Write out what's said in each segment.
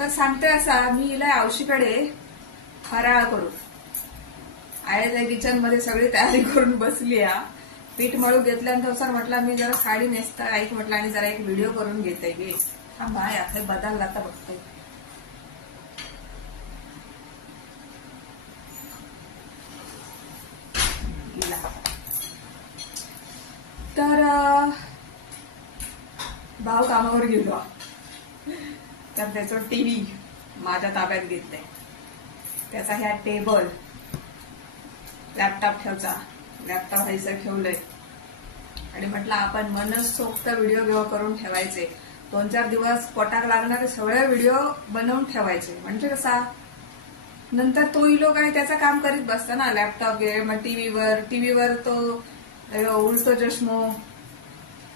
तर सांगते असा, मी हिला आवशीकडे फराळ करू आहे किचन मध्ये सगळी तयारी करून बसली. पीठ मळू घेतल्यानंतर सर म्हटलं मी जरा साडी नेसता ऐक म्हटलं आणि जरा एक व्हिडिओ करून घेते गे. हा बाय आता बदलला आता बघते. तर भाऊ कामावर गेलो तर त्याचं टीव्ही माझ्या ताब्यात घेतलंय. त्याचा ह्या टेबल लॅपटॉप ठेवचा लॅपटॉप व्हायचं ठेवलंय आणि म्हटलं आपण मनसोक्त व्हिडिओ घेऊन करून ठेवायचे. 2-4 दिवस पोटाक लागणारे सगळे व्हिडिओ बनवून ठेवायचे. म्हणजे कसा नंतर तो लोक आणि त्याचं काम करीत बसता ना लॅपटॉप घे मग टीव्हीवर तो उलटो चष्मो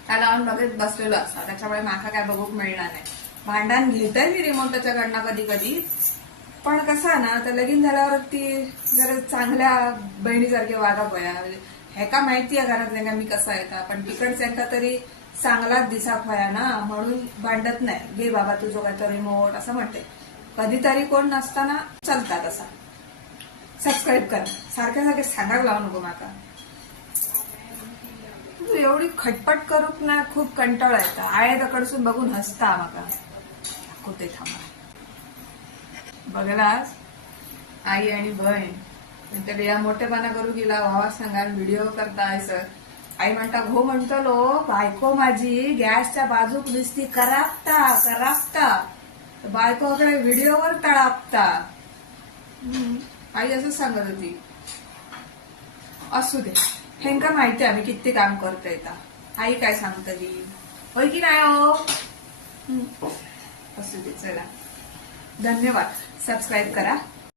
त्याला लावून बघत बसलेलो असता. त्याच्यामुळे माका काय बघूक मिळणार नाही. भांडण घेतय मी रिमोटच्याकडनं कधी कधी, पण कसं ना तर लगीन झाल्यावर ती जरा चांगल्या बहिणीसारखी वागा पोया. हे का माहिती आहे घरातल्या मी कसं आहे पण तिकडच्या तरी चांगलाच दिसा खोया ना म्हणून भांडत नाही. घे बाबा तुझं काय तर रिमोट असं म्हणते. कधीतरी कोण नसताना चालतात असा. सबस्क्राईब कर सारख्या सांगायला लावू नको माका. एवढी खटपट करूक ना खूप कंटाळा येता. आयकडसून बघून हसता माका दाखवते थांबा. बघलास आई आणि बहीण नंतर या मोठेपणा करू गेला भावा सांगा व्हिडिओ करताय सर. आई म्हणता हो म्हणतो बायको माझी गॅसच्या बाजूक दिसती करापता बायकोकडे व्हिडिओवर तळापता. आई असंच सांगत होती. असू दे हेंका माहिती आम्ही किती काम करतोय. आई काय सांगतली होय की नाही हो. असू दे चला धन्यवाद. सबस्क्राईब करा.